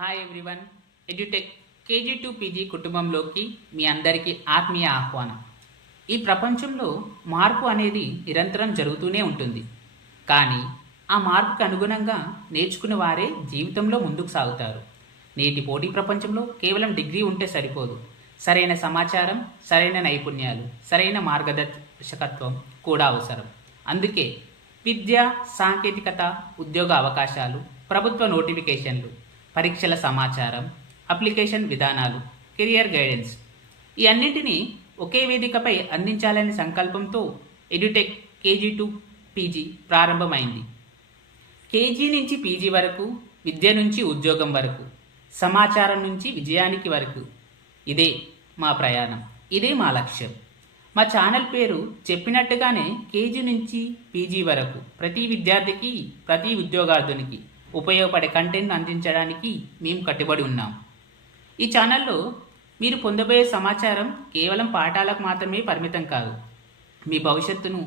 Hi everyone. Edutech KG to PG కుటుంబంలోకి మీ అందరికీ ఆత్మీయ ఆహ్వానం. ఈ ప్రపంచంలో మార్పు అనేది నిరంతరం జరుగుతూనే ఉంటుంది. కానీ ఆ మార్పుకు అనుగుణంగా నేర్చుకునే వారే జీవితంలో ముందుకు సాగుతారు. నేటి పోటీ ప్రపంచంలో కేవలం డిగ్రీ ఉంటే సరిపోదు. సరైన సమాచారం, సరైన నైపుణ్యాలు, సరైన మార్గదర్శకత్వం కూడా అవసరం. అందుకే విద్య, సాంకేతికత, ఉద్యోగ అవకాశాలు, ప్రభుత్వ నోటిఫికేషన్లు, పరీక్షల సమాచారం, అప్లికేషన్ విధానాలు, కెరియర్ గైడెన్స్ ఈ అన్నింటినీ ఒకే వేదికపై అందించాలనే సంకల్పంతో ఎడ్యుటెక్ కేజీ టు పీజీ ప్రారంభమైంది. కేజీ నుంచి పీజీ వరకు, విద్య నుంచి ఉద్యోగం వరకు, సమాచారం నుంచి విజయానికి వరకు ఇదే మా ప్రయాణం, ఇదే మా లక్ష్యం. మా ఛానల్ పేరు చెప్పినట్టుగానే కేజీ నుంచి పీజీ వరకు ప్రతి విద్యార్థికి, ప్రతి ఉద్యోగార్థునికి ఉపయోగపడే కంటెంట్ అందించడానికి మేము కట్టుబడి ఉన్నాం. ఈ ఛానల్లో మీరు పొందబోయే సమాచారం కేవలం పాఠాలకు మాత్రమే పరిమితం కాదు. మీ భవిష్యత్తును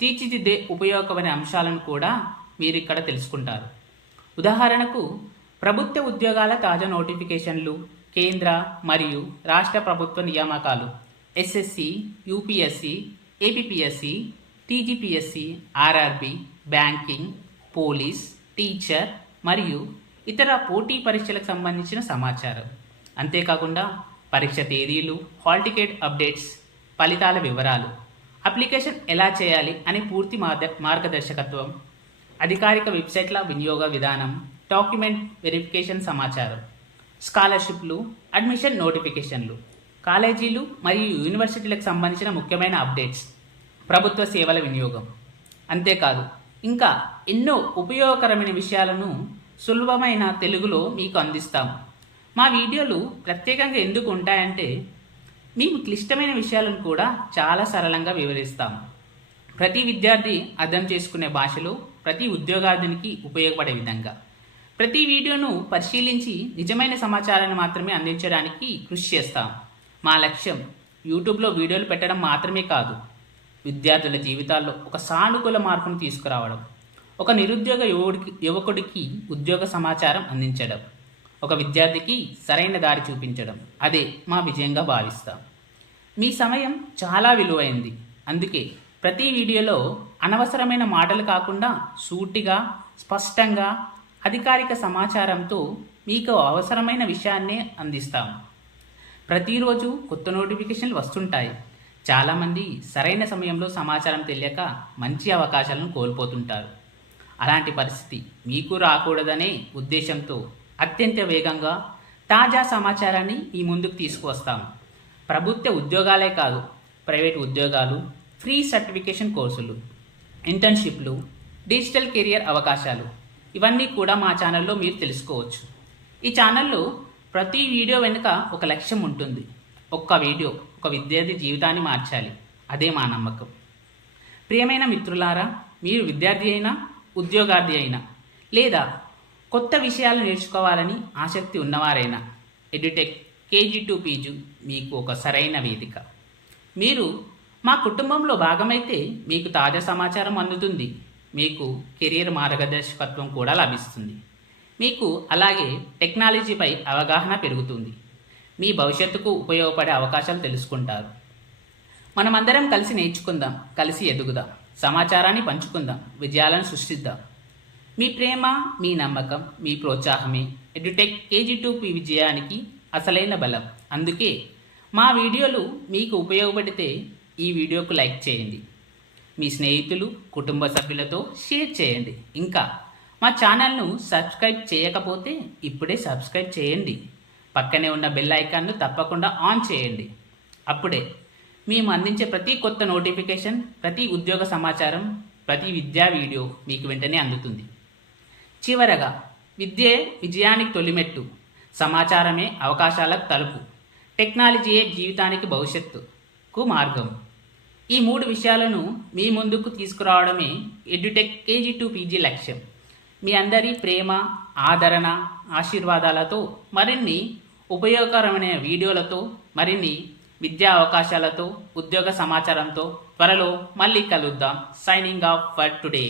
తీర్చిదిద్దే ఉపయోగపడే అంశాలను కూడా మీరు ఇక్కడ తెలుసుకుంటారు. ఉదాహరణకు ప్రభుత్వ ఉద్యోగాల తాజా నోటిఫికేషన్లు, కేంద్ర మరియు రాష్ట్ర ప్రభుత్వ నియామకాలు, SSC, UPSC, APPSC, TGPSC, RRB, banking, police, teacher మరియు ఇతర పోటీ పరీక్షలకు సంబంధించిన సమాచారం. అంతేకాకుండా పరీక్ష తేదీలు, హాల్ టికెట్ అప్డేట్స్, ఫలితాల వివరాలు, అప్లికేషన్ ఎలా చేయాలి అనే పూర్తి మార్గదర్శకత్వం, అధికారిక వెబ్సైట్ల వినియోగ విధానం, డాక్యుమెంట్ వెరిఫికేషన్ సమాచారం, స్కాలర్షిప్లు, అడ్మిషన్ నోటిఫికేషన్లు, కాలేజీలు మరియు యూనివర్సిటీలకు సంబంధించిన ముఖ్యమైన అప్డేట్స్, ప్రభుత్వ సేవల వినియోగం. అంతేకాదు ఇంకా ఎన్నో ఉపయోగకరమైన విషయాలను సులభమైన తెలుగులో మీకు అందిస్తాము. మా వీడియోలు ప్రత్యేకంగా ఎందుకు ఉంటాయంటే మేము క్లిష్టమైన విషయాలను కూడా చాలా సరళంగా వివరిస్తాము. ప్రతి విద్యార్థి అర్థం చేసుకునే భాషలో, ప్రతి ఉద్యోగార్థినికి ఉపయోగపడే విధంగా ప్రతి వీడియోను పరిశీలించి నిజమైన సమాచారాన్ని మాత్రమే అందించడానికి కృషి చేస్తాం. మా లక్ష్యం యూట్యూబ్లో వీడియోలు పెట్టడం మాత్రమే కాదు, విద్యార్థుల జీవితాల్లో ఒక సానుకూల మార్పును తీసుకురావడం, ఒక నిరుద్యోగ యువకుడికి ఉద్యోగ సమాచారం అందించడం, ఒక విద్యార్థికి సరైన దారి చూపించడం, అదే మా విజయంగా భావిస్తాం. మీ సమయం చాలా విలువైంది. అందుకే ప్రతి వీడియోలో అనవసరమైన మాటలు కాకుండా సూటిగా, స్పష్టంగా, అధికారిక సమాచారంతో మీకు అవసరమైన విషయాన్నే అందిస్తాం. ప్రతిరోజు కొత్త నోటిఫికేషన్లు వస్తుంటాయి. చాలామంది సరైన సమయంలో సమాచారం తెలియక మంచి అవకాశాలను కోల్పోతుంటారు. అలాంటి పరిస్థితి మీకు రాకూడదనే ఉద్దేశంతో అత్యంత వేగంగా తాజా సమాచారాన్ని మీ ముందుకు తీసుకువస్తాము. ప్రభుత్వ ఉద్యోగాలే కాదు, ప్రైవేట్ ఉద్యోగాలు, ఫ్రీ సర్టిఫికేషన్ కోర్సులు, ఇంటర్న్షిప్లు, డిజిటల్ కెరియర్ అవకాశాలు ఇవన్నీ కూడా మా ఛానల్లో మీరు తెలుసుకోవచ్చు. ఈ ఛానల్లో ప్రతి వీడియో వెనుక ఒక లక్ష్యం ఉంటుంది. ఒక్క వీడియో ఒక విద్యార్థి జీవితాన్ని మార్చాలి, అదే మా నమ్మకం. ప్రియమైన మిత్రులారా, మీరు విద్యార్థి అయినా, ఉద్యోగార్థి అయినా, లేదా కొత్త విషయాలు నేర్చుకోవాలని ఆసక్తి ఉన్నవారైనా ఎడ్యుటెక్ కేజీ టు పీజీ మీకు ఒక సరైన వేదిక. మీరు మా కుటుంబంలో భాగమైతే మీకు తాజా సమాచారం అందుతుంది, మీకు కెరీర్ మార్గదర్శకత్వం కూడా లభిస్తుంది, మీకు అలాగే టెక్నాలజీపై అవగాహన పెరుగుతుంది, మీ భవిష్యత్తుకు ఉపయోగపడే అవకాశాలు తెలుసుకుంటారు. మనమందరం కలిసి నేర్చుకుందాం, కలిసి ఎదుగుదాం, సమాచారాన్ని పంచుకుందాం, విజయాలను సృష్టిద్దాం. మీ ప్రేమ, మీ నమ్మకం, మీ ప్రోత్సాహమే ఎడ్యుటెక్ కేజీ టు పీ విజయానికి అసలైన బలం. అందుకే మా వీడియోలు మీకు ఉపయోగపడితే ఈ వీడియోకు లైక్ చేయండి, మీ స్నేహితులు, కుటుంబ సభ్యులతో షేర్ చేయండి. ఇంకా మా ఛానల్ను సబ్స్క్రైబ్ చేయకపోతే ఇప్పుడే సబ్స్క్రైబ్ చేయండి. పక్కనే ఉన్న బెల్ ఐకాన్ను తప్పకుండా ఆన్ చేయండి. అప్పుడే మేము అందించే ప్రతి కొత్త నోటిఫికేషన్, ప్రతి ఉద్యోగ సమాచారం, ప్రతి విద్యా వీడియో మీకు వెంటనే అందుతుంది. చివరగా, విద్యే విజయానికి తొలిమెట్టు, సమాచారమే అవకాశాలకు తలుపు, టెక్నాలజీయే జీవితానికి భవిష్యత్తుకు మార్గం. ఈ 3 విషయాలను మీ ముందుకు తీసుకురావడమే ఎడ్యుటెక్ కేజీ టు పీజీ లక్ష్యం. మీ అందరి ప్రేమ, ఆదరణ, ఆశీర్వాదాలతో, మరిన్ని ఉపయోగకరమైన వీడియోలతో, మరిన్ని విద్యా అవకాశాలతో, ఉద్యోగ సమాచారంతో త్వరలో మళ్ళీ కలుద్దాం. Signing off for today.